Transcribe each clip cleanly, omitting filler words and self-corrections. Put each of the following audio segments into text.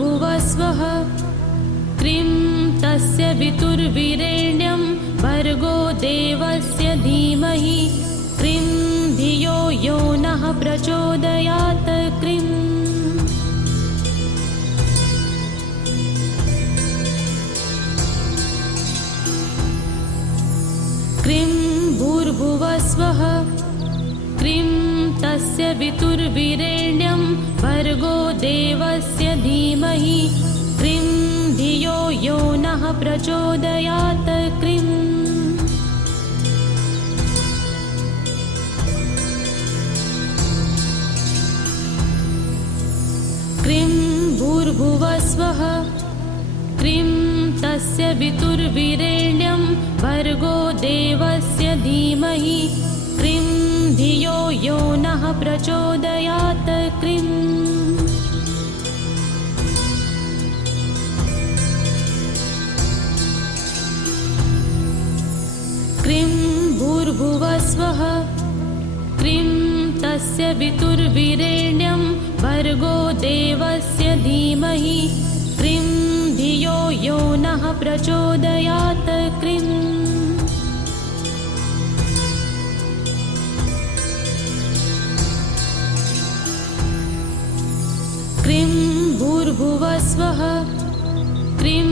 भूर्भुवस्वः क्रीं तस्य वितुर्वीरेण्यं भर्गो देवस्य धीमहि क्रीं धियो यो नः प्रचोदयात् क्रीं क्रीं भूर्भुवस्वः क्रीं तस्य वितुर्वीरेण्यं भर्गो देवस्य धीमहि क्रीं धियो यो नः प्रचोदयात् क्रीं क्रीं भूर्भुवस्वः क्रीं तस्य वितुर्वीरेण्यं भर्गो देवस्य धीमहि क्रीं धियो यो नः प्रचोदयात् क्रीं क्रीं भूर्भुवस्वः क्रीं तस्य वितुर्वीरेण्यं भर्गो देवस्य धीमहि क्रीं धियो यो नः प्रचोदयात् क्रीं क्रीं भूर्भुवस्वः क्रीं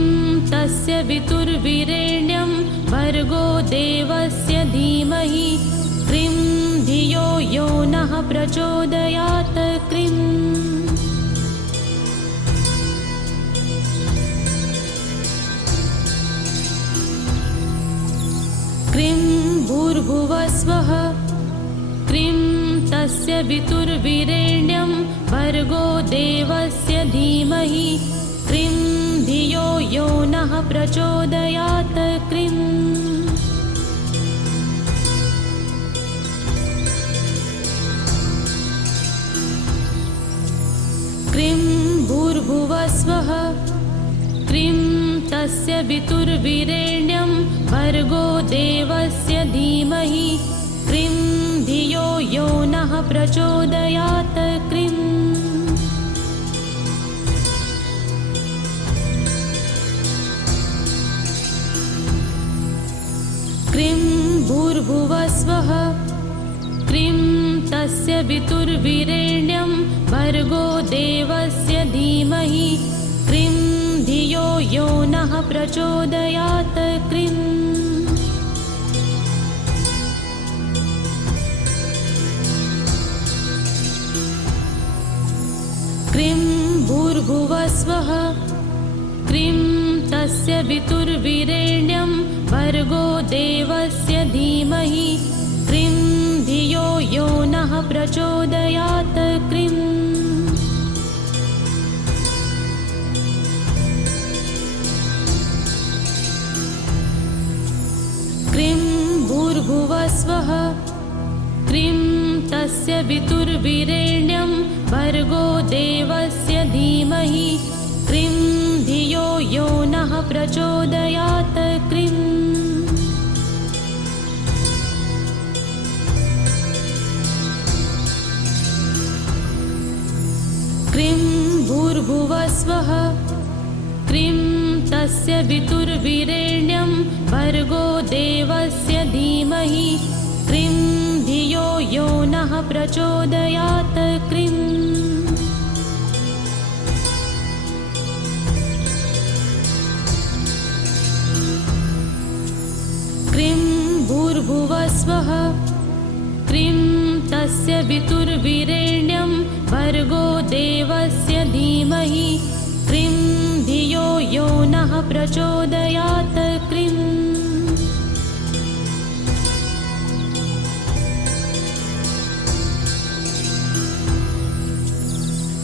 तस्य वितुर्वीरेण्यं भर्गो देवस्य धीमहि क्रीं धियो यो नः प्रचोदयात् क्रीं क्रीं भूर्भुवस्वः क्रीं तस्य वितुर्वीरेण्यं भर्गो देवस्य धीमहि क्रीं धियो यो नः प्रचोदयात् क्रीं क्रीं भूर्भुवस्वः क्रीं तस्य वितुर्वीरेण्यं भर्गो देवस्य धीमहि क्रीं धियो यो नः प्रचोदयात् क्रीं क्रीं भूर्भुवस्वः क्रीं तस्य वितुर्वीरेण्यं भर्गो देवस्य धीमहि क्रीं धियो यो नः प्रचोदयात् क्रीं क्रीं भूर्भुवस्वः क्रीं तस्य वितुर्वीरेण्यं भर्गो देवस्य धीमहि क्रीं धियो यो नः प्रचोदयात् क्रीं क्रीं भूर्भुवस्वः क्रीं तस्य वितुर्वीरेण्यं भर्गो देवस्य धीमहि क्रीं धियो यो नः प्रचोदयात् क्रीं क्रीं भूर्भुवस्वः क्रीं तस्य वितुर्वीरेण्यं भर्गो देवस्य धीमहि क्रीं धियो यो नः प्रचोदयात् क्रीं क्रीं भूर्भुवस्वः क्रीं तस्य वितुर्वीरेण्यं भर्गो देवस्य धीमहि क्रीं धियो यो नः प्रचोदयात् क्रीं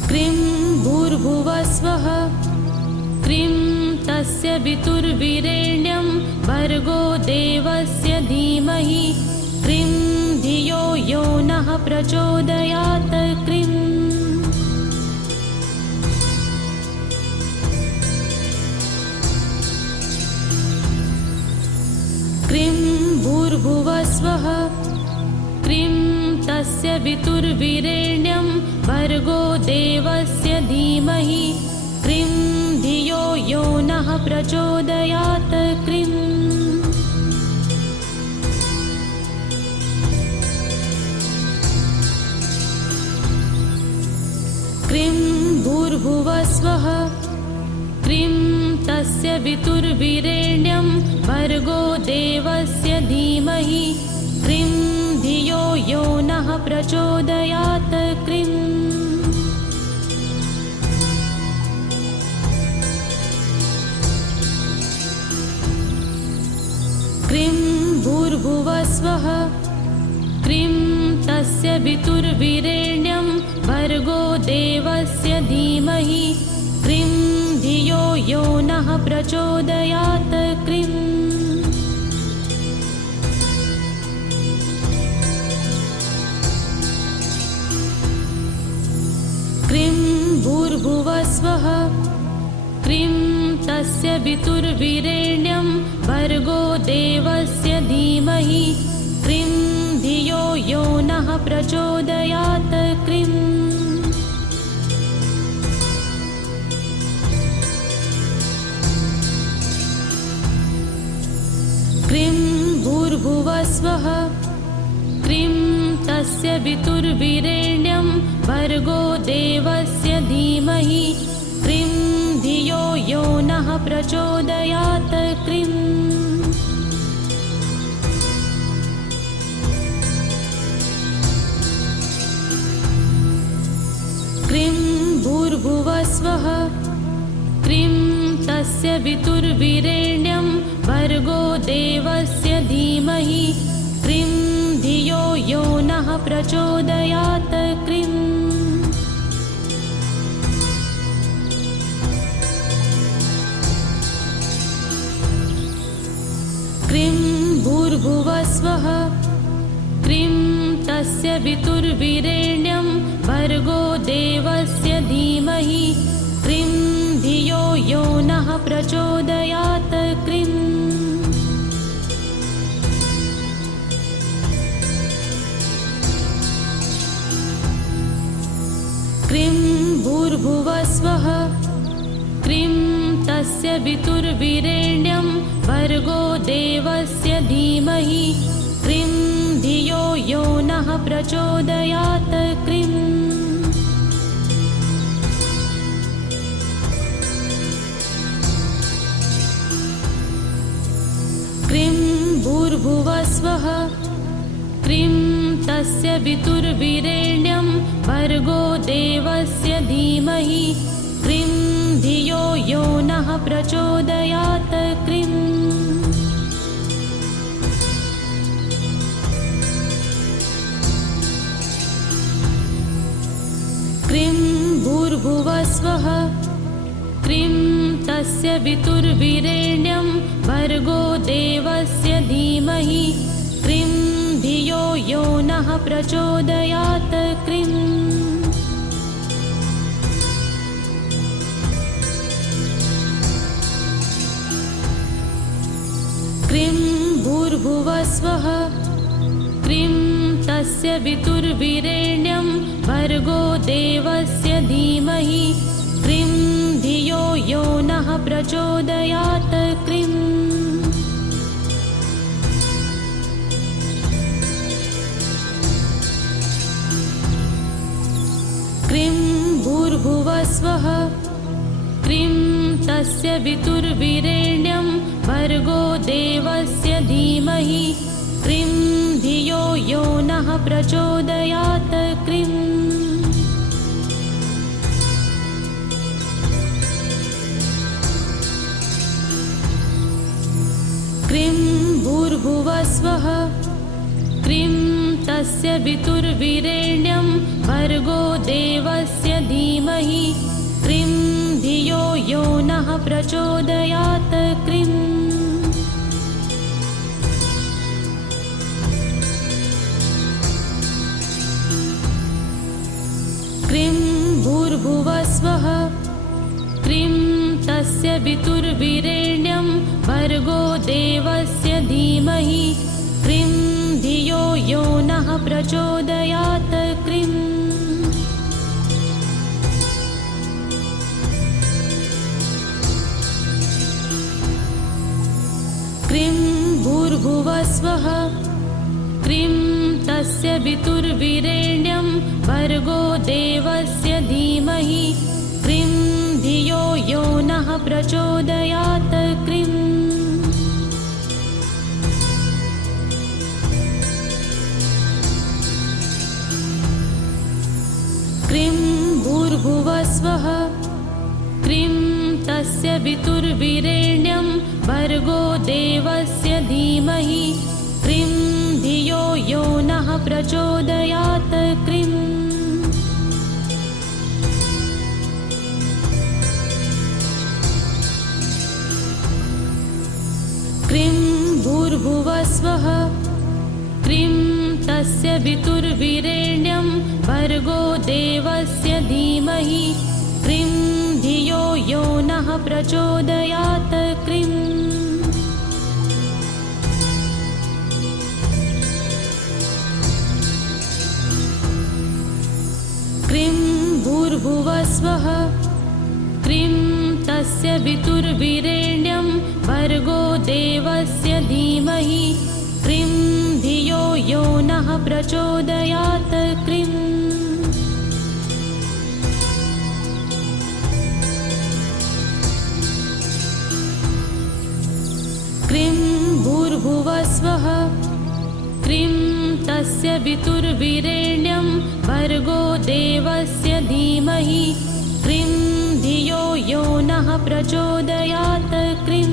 क्रीं भूर्भुवस्वः क्रीं तस्य वितुर्वीरेण्यं भर्गो देवस्य धीमहि क्रीं धियो यो नः प्रचोदयात् क्रीं क्रीं भूर्भुवस्वः क्रीं तस्य वितुर्वीरेण्यं भर्गो देवस्य धीमहि क्रीं धियो यो नः प्रचोदयात् क्रीं क्रीं भूर्भुवस्वः क्रीं तस्य वितुर्वीरेण्यं भर्गो देवस्य धीमहि क्रीं धियो यो नः प्रचोदयात् क्रीं क्रीं भूर्भुवस्वः क्रीं तस्य वितुर्वीरेण्यं भर्गो देवस्य धीमहि क्रीं धियो यो नः प्रचोदयात् क्रीं क्रीं भूर्भुवस्वः क्रीं तस्य वितुर्वीरेण्यं भर्गो देवस्य धीमहि क्रीं धियो यो नः प्रचोदयात् क्रीं क्रीं भूर्भुवस्वः क्रीं तस्य वितुर्वीरेण्यं भर्गो देवस्य धीमहि क्रीं धियो यो नः प्रचोदयात् क्रीं क्रीं भूर्भुवस्वः क्रीं तस्य वितुर्वीरेण्यं भर्गो देवस्य धीमहि क्रीं धियो यो नः प्रचोदयात् क्रीं क्रीं भूर्भुवस्वः क्रीं तस्य वितुर्वीरेण्यं भर्गो देवस्य धीमहि क्रीं धियो यो नः प्रचोदयात् क्रीं क्रीं भूर्भुवस्वः क्रीं तस्य वितुर्वीरेण्यं भर्गो देवस्य धीमहि क्रीं धियो यो नः प्रचोदयात् क्रीं क्रीं भूर्भुवस्वः क्रीं तस्य वितुर्वीरेण्यं भर्गो देवस्य धीमहि क्रीं धियो यो नः प्रचोदयात् क्रीं क्रीं भूर्भुवस्वः क्रीं तस्य वितुर्वीरेण्यं भर्गो देवस्य धीमहि क्रीं धियो यो नः प्रचोदयात् क्रीं क्रीं भूर्भुवस्वः क्रीं तस्य वितुर्वीरेण्यं भर्गो देवस्य धीमहि क्रीं धियो यो नः प्रचोदयात् क्रीं क्रीं भूर्भुवस्वः क्रीं तस्य वितुर्वीरेण्यं भर्गो देवस्य धीमहि क्रीं धियो यो नः प्रचोदयात् क्रीं क्रीं भूर्भुवस्वः क्रीं तस्य वितुर्वीरेण्यं भर्गो देवस्य धीमहि क्रीं धियो यो नः प्रचोदयात् क्रीं क्रीं भूर्भुवस्वः क्रीं तस्य वितुर्वीरेण्यं भर्गो देवस्य धीमहि क्रीं धियो यो नः प्रचोदयात् क्रीं भूर्भुवस्वः क्रीं तस्य वितुर्वीरेण्यं भर्गो देवस्य धीमहि क्रीं धियो यो नः प्रचोदयात् क्रीं क्रीं भूर्भुवस्वः क्रीं तस्य वितुर्वीरेण्यं भर्गो देवस्य धीमहि क्रीं धियो यो नः प्रचोदयात् क्रीं क्रीं भूर्भुवस्वः क्रीं तस्य वितुर्वीरेण्यं भर्गो देवस्य धीमहि क्रीं धियो यो नः प्रचोदयात् क्रीं क्रीं भूर्भुवस्वः क्रीं तस्य वितुर्वीरेण्यं भर्गो देवस्य धीमहि क्रीं धियो यो नः प्रचोदयात् क्रीं क्रीं भूर्भुवस्वः क्रीं तस्य वितुर्वीरेण्यं भर्गो देवस्य धीमहि क्रीं धियो यो नः प्रचोदयात् क्रीं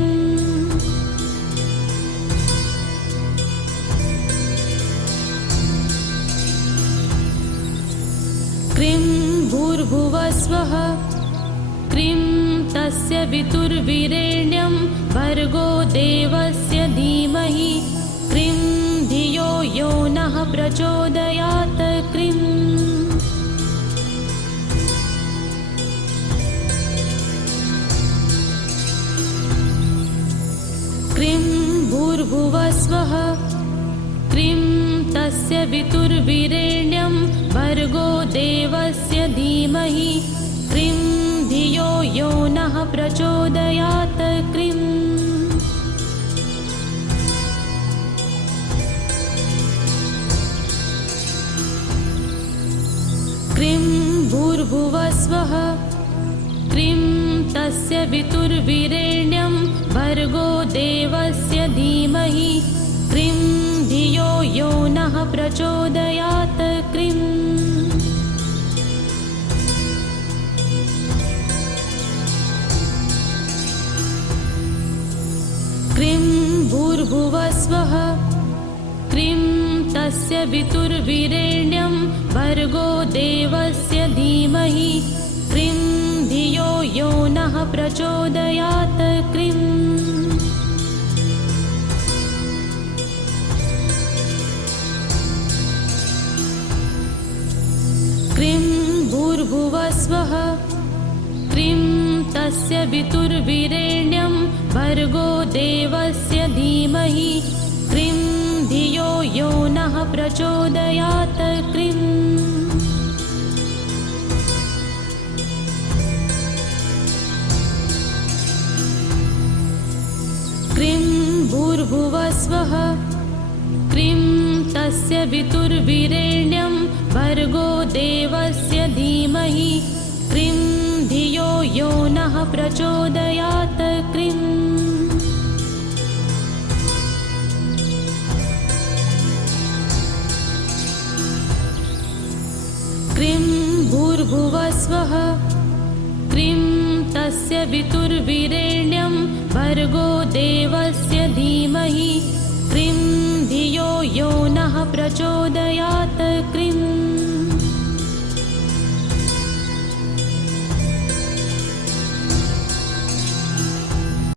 क्रीं भूर्भुवस्वः क्रीं तस्य वितुर्वीरेण्यं भर्गो देवस्य धीमहि क्रीं धियो यो नः प्रचोदयात् क्रीं क्रीं भूर्भुवस्वः क्रीं तस्य वितुर्वीरेण्यं भर्गो देवस्य धीमहि क्रीं धियो यो नः प्रचोदयात् क्रीं क्रीं भूर्भुवस्वः क्रीं तस्य वितुर्वीरेण्यं भर्गो देवस्य धीमहि क्रीं धियो यो नः प्रचोदयात् क्रीं क्रीं भूर्भुवस्वः क्रीं तस्य वितुर्वीरेण्यं भर्गो देवस्य धीमहि क्रीं धियो यो नः प्रचोदयात् क्रीं क्रीं भूर्भुवस्वः क्रीं तस्य वितुर्वीरेण्यं भर्गो देवस्य धीमहि क्रीं धियो यो नः प्रचोदयात् क्रीं क्रीं भूर्भुवस्वः क्रीं तस्य वितुर्वीरेण्यं भर्गो देवस्य धीमहि क्रीं धियो यो नः प्रचोदयात् क्रीं क्रीं भूर्भुवस्वः क्रीं तस्य वितुर्वीरेण्यं भर्गो देवस्य धीमहि क्रीं धियो यो नः प्रचोदयात् क्रीं